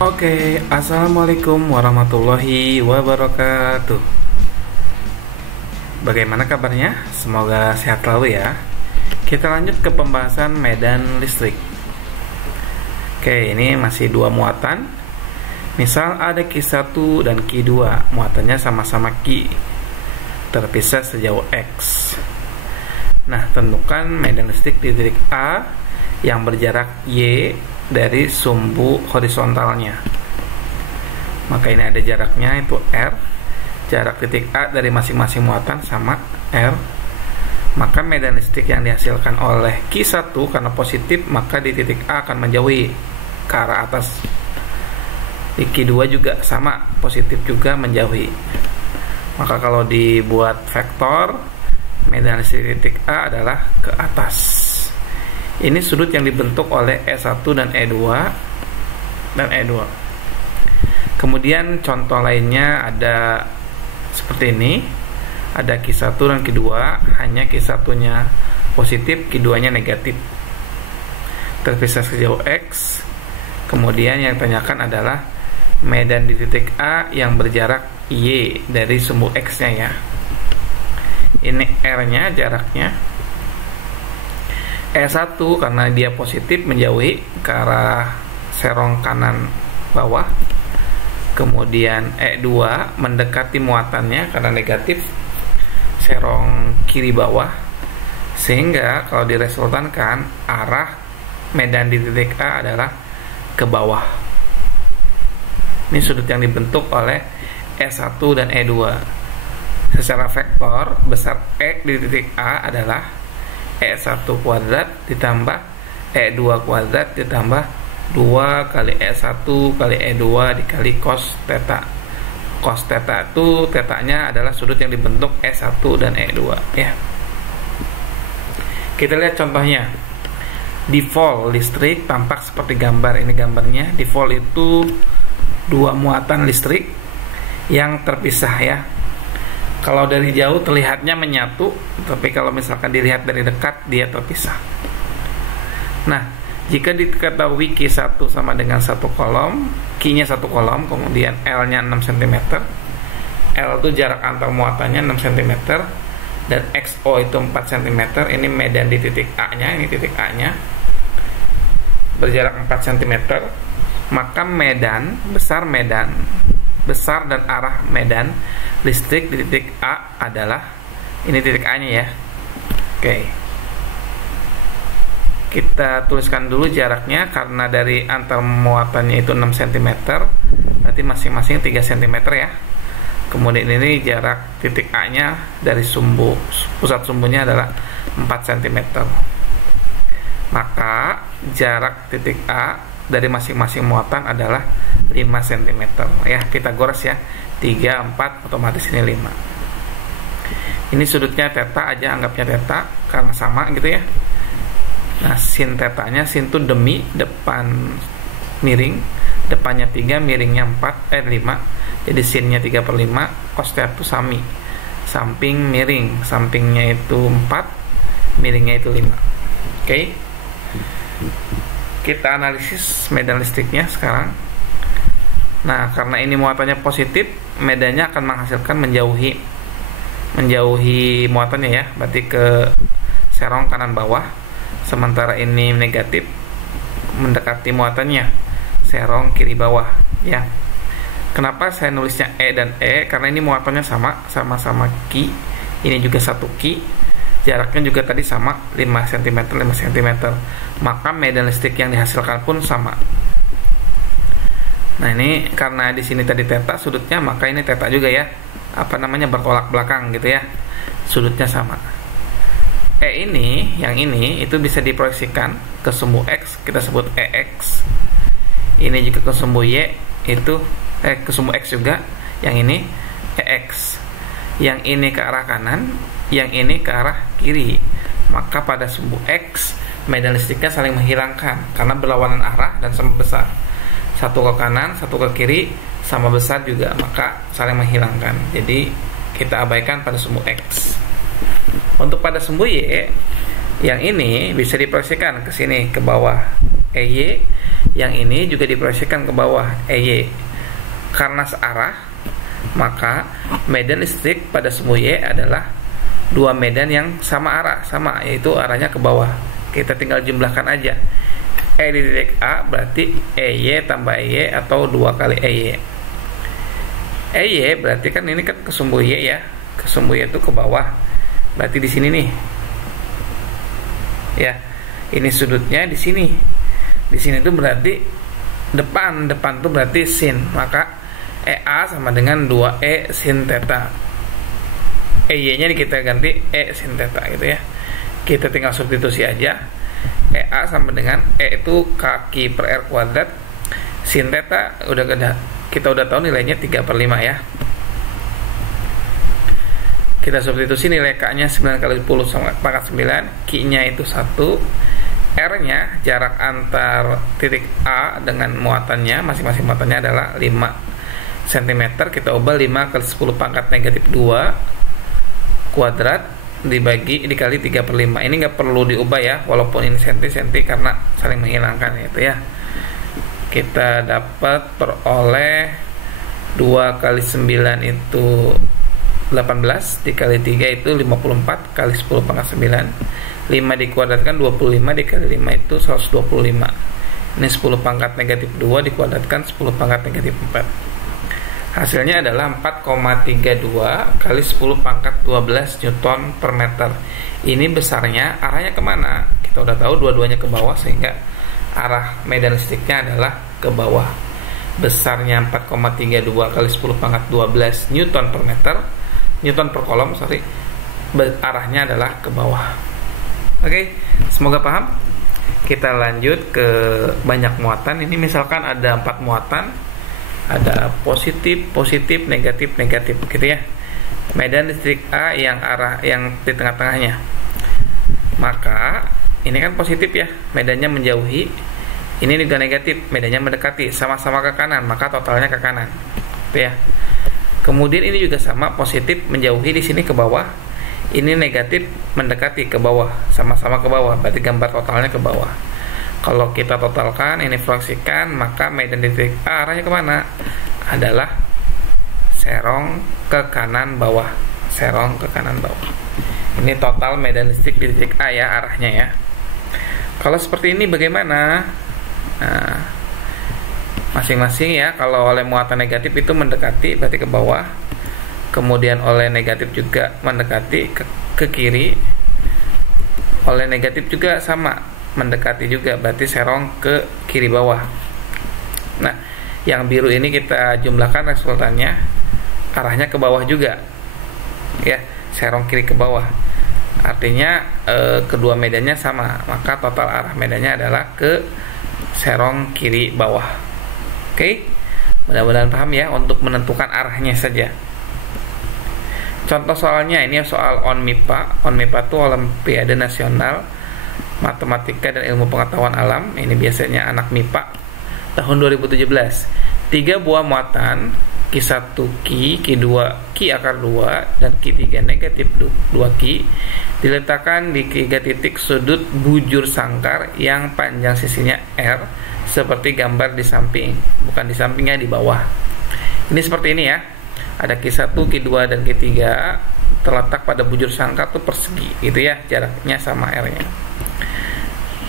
Oke, assalamualaikum warahmatullahi wabarakatuh. Bagaimana kabarnya? Semoga sehat selalu ya. Kita lanjut ke pembahasan medan listrik. Oke, ini masih dua muatan. Misal ada Q1 dan Q2, muatannya sama-sama Q, terpisah sejauh X. Nah, tentukan medan listrik di titik A yang berjarak Y dari sumbu horizontalnya. Maka ini ada jaraknya, itu R. Jarak titik A dari masing-masing muatan sama R. Maka medan listrik yang dihasilkan oleh Q1 karena positif, maka di titik A akan menjauhi ke arah atas. Di Q2 juga sama, positif juga menjauhi. Maka kalau dibuat vektor, medan listrik di titik A adalah ke atas. Ini sudut yang dibentuk oleh E1 dan E2 Kemudian contoh lainnya ada seperti ini. Ada Q1 dan Q2, hanya Q1-nya positif, Q2-nya negatif. Terpisah sejauh X. Kemudian yang ditanyakan adalah medan di titik A yang berjarak Y dari sumbu X-nya ya. Ini R-nya, jaraknya. E1 karena dia positif menjauhi ke arah serong kanan bawah. Kemudian E2 mendekati muatannya karena negatif, serong kiri bawah. Sehingga kalau diresultankan arah medan di titik A adalah ke bawah. Ini sudut yang dibentuk oleh E1 dan E2. Secara vektor, besar E di titik A adalah E1 kuadrat ditambah E2 kuadrat ditambah 2 kali E1 kali E2 dikali cos theta. Cos theta itu tetanya adalah sudut yang dibentuk E1 dan E2 ya. Kita lihat contohnya. Dipol listrik tampak seperti gambar. Ini gambarnya. Dipol itu dua muatan listrik yang terpisah ya. Kalau dari jauh terlihatnya menyatu, tapi kalau misalkan dilihat dari dekat dia terpisah. Nah, jika diketahui Q1 sama dengan satu kolom, Q-nya satu kolom, kemudian L-nya 6 cm, L itu jarak antar muatannya 6 cm, dan XO itu 4 cm, ini medan di titik A-nya, ini titik A-nya, berjarak 4 cm, maka besar dan arah medan listrik di titik A adalah ini titik A nya ya. Oke, kita tuliskan dulu jaraknya. Karena dari antar muatannya itu 6 cm, berarti masing-masing 3 cm ya. Kemudian ini jarak titik A nya dari pusat sumbunya adalah 4 cm. Maka jarak titik A dari masing-masing muatan adalah 5 cm ya. Pythagoras ya, 3, 4, otomatis ini 5. Ini sudutnya theta aja, anggapnya theta karena sama gitu ya. Nah, sin tetanya, sin itu demi, depan miring, depannya 3, miringnya 5. Jadi sinnya 3/5, cos theta itu sami, samping miring, sampingnya itu 4, miringnya itu 5. Oke. Kita analisis medan listriknya sekarang. Nah, karena ini muatannya positif, medannya akan menghasilkan menjauhi muatannya ya, berarti ke serong kanan bawah. Sementara ini negatif, mendekati muatannya, serong kiri bawah ya. Kenapa saya nulisnya E dan E? Karena ini muatannya sama-sama Q. Ini juga satu Q. Jaraknya juga tadi sama, 5 cm, 5 cm. Maka medan listrik yang dihasilkan pun sama. Nah, ini karena di sini tadi theta sudutnya, maka ini theta juga ya. Bertolak belakang gitu ya. Sudutnya sama. Yang ini itu bisa diproyeksikan ke sumbu X, kita sebut EX. Ini juga ke sumbu Y, itu ke sumbu X juga. Yang ini EX. Yang ini ke arah kanan, yang ini ke arah kiri. Maka pada sumbu X medan listriknya saling menghilangkan karena berlawanan arah dan sama besar. Satu ke kanan, satu ke kiri, sama besar juga, maka saling menghilangkan. Jadi kita abaikan pada sumbu X. Untuk pada sumbu Y, yang ini bisa diproyeksikan ke sini, ke bawah EY. Yang ini juga diproyeksikan ke bawah, EY. Karena searah, maka medan listrik pada sumbu Y adalah dua medan yang sama arah, yaitu arahnya ke bawah. Kita tinggal jumlahkan aja. E di titik A berarti EY tambah EY atau 2 kali EY. EY berarti kan ini kan ke sumbu Y ya. Ke sumbu Y itu ke bawah. Berarti di sini nih. Ya. Ini sudutnya di sini. Di sini tuh berarti depan tuh berarti sin. Maka EA sama dengan 2E sin theta. EY-nya kita ganti E sin theta gitu ya. Kita tinggal substitusi aja. EA sama dengan E itu kaki per R kuadrat. Sin theta kita udah tahu nilainya 3/5 ya. Kita substitusi nilai K-nya 9 kali 10 sama pangkat 9. Q-nya itu 1. R-nya jarak antar titik A dengan muatannya, masing-masing muatannya adalah 5 cm. Kita ubah 5 kali 10 pangkat negatif 2 kuadrat dikali 3/5. Ini nggak perlu diubah ya, walaupun ini senti karena saling menghilangkan itu ya. Kita dapat peroleh 2 kali 9 itu 18, dikali 3 itu 54 kali 10 pangkat 9. 5 dikuadratkan 25, dikali 5 itu 125. Ini 10 pangkat negatif 2 dikuadratkan 10 pangkat negatif 4. Hasilnya adalah 4,32 kali 10 pangkat 12 Newton per meter. Ini besarnya, arahnya kemana? Kita udah tahu dua-duanya ke bawah, sehingga arah medan listriknya adalah ke bawah. Besarnya 4,32 kali 10 pangkat 12 Newton per meter, Newton per kolom, arahnya adalah ke bawah. Oke, semoga paham. Kita lanjut ke banyak muatan. Ini misalkan ada 4 muatan, ada positif, negatif, gitu ya. Medan listrik A yang di tengah-tengahnya. Maka ini kan positif ya, medannya menjauhi. Ini juga negatif, medannya mendekati, sama-sama ke kanan, maka totalnya ke kanan. Gitu ya. Kemudian ini juga sama, positif menjauhi di sini ke bawah. Ini negatif mendekati ke bawah, sama-sama ke bawah, berarti gambar totalnya ke bawah. Kalau kita totalkan, ini fraksikan, maka medan listrik A arahnya kemana? Adalah serong ke kanan bawah. Serong ke kanan bawah. Ini total medan listrik di titik A ya, arahnya ya. Kalau seperti ini bagaimana? Nah, masing-masing ya, kalau oleh muatan negatif itu mendekati, berarti ke bawah. Kemudian oleh negatif juga mendekati ke kiri. Oleh negatif juga sama, mendekati juga, berarti serong ke kiri bawah. Nah, yang biru ini kita jumlahkan resultannya, arahnya ke bawah juga ya, serong kiri ke bawah. Artinya kedua medannya sama, maka total arah medannya adalah ke serong kiri bawah. Oke, mudah-mudahan paham ya untuk menentukan arahnya saja. Contoh soalnya, ini soal ONMIPA. ONMIPA itu Olimpiade Nasional Matematika dan Ilmu Pengetahuan Alam. Ini biasanya anak MIPA tahun 2017. 3 buah muatan Q1 Q, Q2 Q akar 2 dan Q3 negatif 2 Q diletakkan di 3 titik sudut bujur sangkar yang panjang sisinya R seperti gambar di samping, bukan di sampingnya, di bawah. Ini seperti ini ya. Ada Q1, Q2 dan Q3 terletak pada bujur sangkar tuh persegi gitu ya, jaraknya sama R-nya.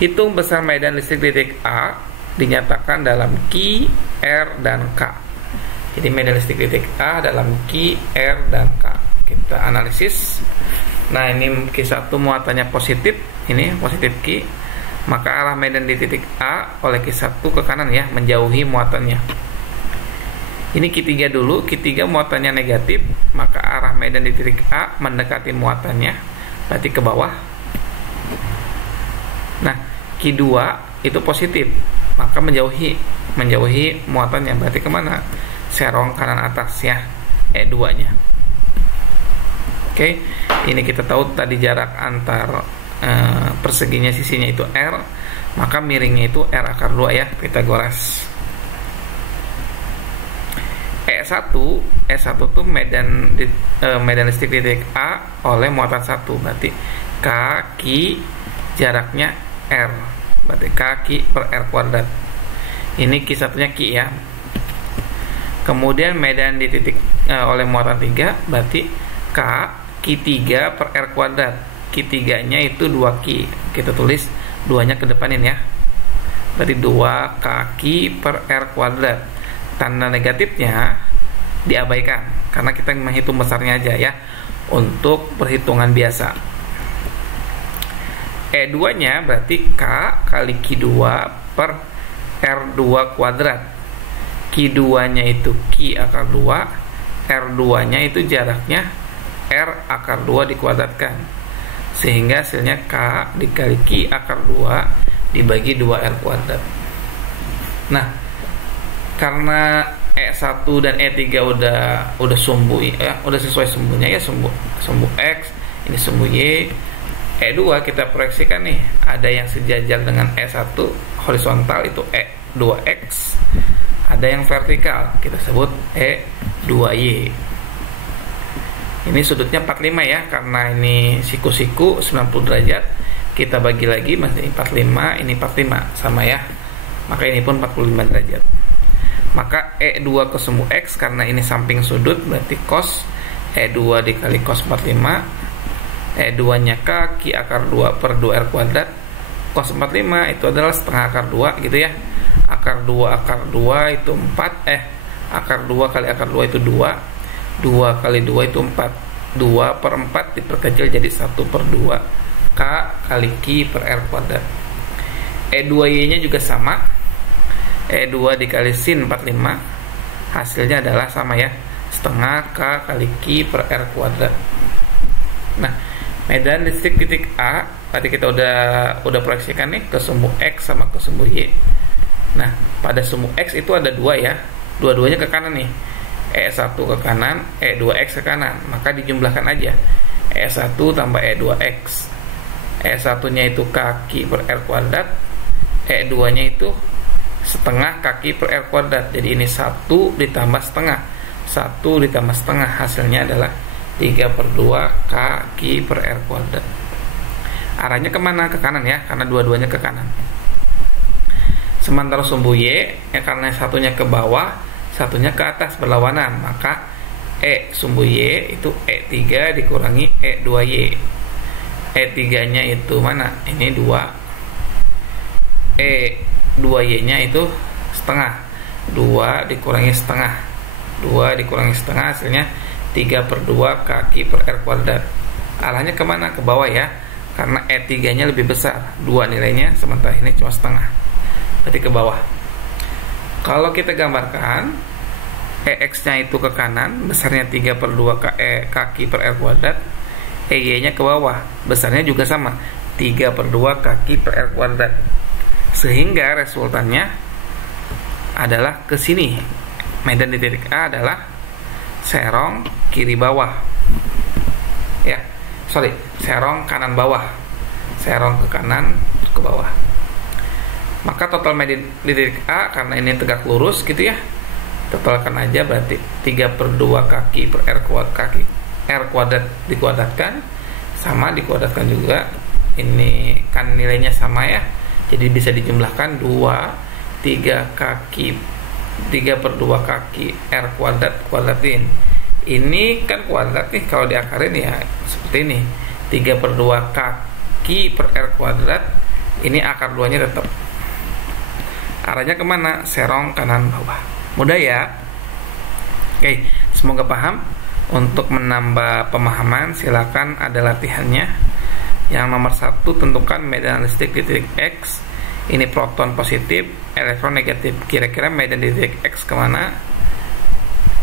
Hitung besar medan listrik di titik A dinyatakan dalam Q, R, dan K. Jadi medan listrik di titik A dalam Q, R, dan K. Kita analisis. Nah, ini Q1 muatannya positif, ini positif Q. Maka arah medan di titik A oleh Q1 ke kanan ya, menjauhi muatannya. Ini Q3 dulu, Q3 muatannya negatif, maka arah medan di titik A mendekati muatannya, berarti ke bawah. Nah, Q2 itu positif, maka menjauhi muatannya, berarti kemana? Serong kanan atas ya, E2 nya. Oke, ini kita tahu tadi jarak antar perseginya sisinya itu R, maka miringnya itu R akar 2 ya, Pythagoras. E1 tuh medan listrik di titik A oleh muatan 1, berarti kaki jaraknya R, berarti kaki per R kuadrat. Ini Q1-nya Q ya. Kemudian medan di titik oleh muatan 3 berarti K Q3 per R kuadrat. Q3-nya itu 2Q. Kita tulis 2-nya ke depanin ya. Berarti 2 kaki per R kuadrat. Tanda negatifnya diabaikan karena kita menghitung besarnya aja ya untuk perhitungan biasa. E2-nya berarti K kali Q2 per R2 kuadrat. Q2-nya itu Q akar 2, R2-nya itu jaraknya R akar 2 dikuadratkan. Sehingga hasilnya K dikali Q akar 2 dibagi 2R kuadrat. Nah, karena E1 dan E3 udah sumbu ya, udah sesuai sumbunya ya, sumbu X, ini sumbu Y. E2 kita proyeksikan nih, ada yang sejajar dengan E1 horizontal itu E2X, ada yang vertikal kita sebut E2Y. Ini sudutnya 45 ya, karena ini siku-siku 90 derajat. Kita bagi lagi masih 45, ini 45 sama ya. Maka ini pun 45 derajat. Maka E2 ke sumbu X karena ini samping sudut berarti cos E2 dikali cos 45. E2-nya K Q akar 2 per 2R kuadrat. Cos 45 itu adalah setengah akar 2 gitu ya. Akar 2 itu 4. Akar 2 kali akar 2 itu 2. 2 kali 2 itu 4. 2 per 4 diperkecil jadi 1 per 2. K kali Q per R kuadrat. E2Y nya juga sama, E2 dikali sin 45, hasilnya adalah sama ya, setengah K kali Q per R kuadrat. Nah, medan listrik titik A tadi kita udah proyeksikan nih ke sumbu X sama ke sumbu Y. Nah, pada sumbu X itu ada 2 ya, dua-duanya ke kanan nih, E1 ke kanan, E2X ke kanan, maka dijumlahkan aja E1 tambah E2X. E1-nya itu kaki per R kuadrat, E2-nya itu setengah kaki per R kuadrat. Jadi ini 1 ditambah setengah, 1 ditambah setengah, hasilnya adalah 3 per 2 kaki per R kuadrat. Arahnya kemana? Ke kanan ya, karena dua-duanya ke kanan. Sementara sumbu Y, karena satunya ke bawah, satunya ke atas berlawanan, maka E sumbu Y itu E3 dikurangi E2Y. E3-nya itu mana? Ini 2. E2Y nya itu setengah, 2 dikurangi setengah, 2 dikurangi setengah, hasilnya 3 per 2 kaki per R kuadrat. Arahnya kemana? Ke bawah ya, karena E3 nya lebih besar, 2 nilainya, sementara ini cuma setengah, berarti ke bawah. Kalau kita gambarkan, EX nya itu ke kanan, besarnya 3 per 2 kaki per R kuadrat. EY nya ke bawah, besarnya juga sama, 3 per 2 kaki per R kuadrat. Sehingga resultannya adalah ke sini. Medan di titik A adalah serong kiri bawah. Ya, serong kanan bawah. Serong ke kanan ke bawah. Maka total medan di titik A karena ini tegak lurus gitu ya. Totalkan aja berarti 3 per 2 kaki per R kuadrat dikuadratkan, sama dikuadratkan juga, ini kan nilainya sama ya, jadi bisa dijumlahkan 3 per 2 kaki R kuadrat kuadratin. Ini kan kuadrat nih, kalau diakarin ya seperti ini, 3 per 2 kaki per R kuadrat. Ini akar 2 nya tetap. Arahnya kemana? Serong kanan bawah. Mudah ya. Oke, semoga paham. Untuk menambah pemahaman, silakan ada latihannya. Yang nomor 1, tentukan medan listrik di titik X. Ini proton positif, elektron negatif. Kira-kira medan di titik X kemana?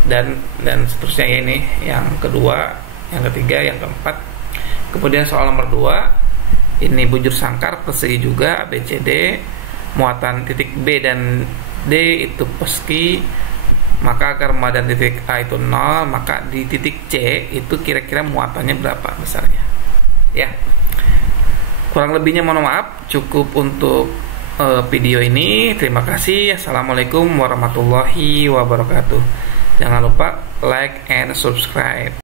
Dan seterusnya ini. Yang kedua, yang ketiga, yang keempat. Kemudian soal nomor 2, ini bujur sangkar persegi juga ABCD. Muatan titik B dan D itu peski. Maka agar medan titik A itu 0, maka di titik C itu kira-kira muatannya berapa besarnya ya. Kurang lebihnya mohon maaf. Cukup untuk video ini. Terima kasih. Assalamualaikum warahmatullahi wabarakatuh. Jangan lupa like and subscribe.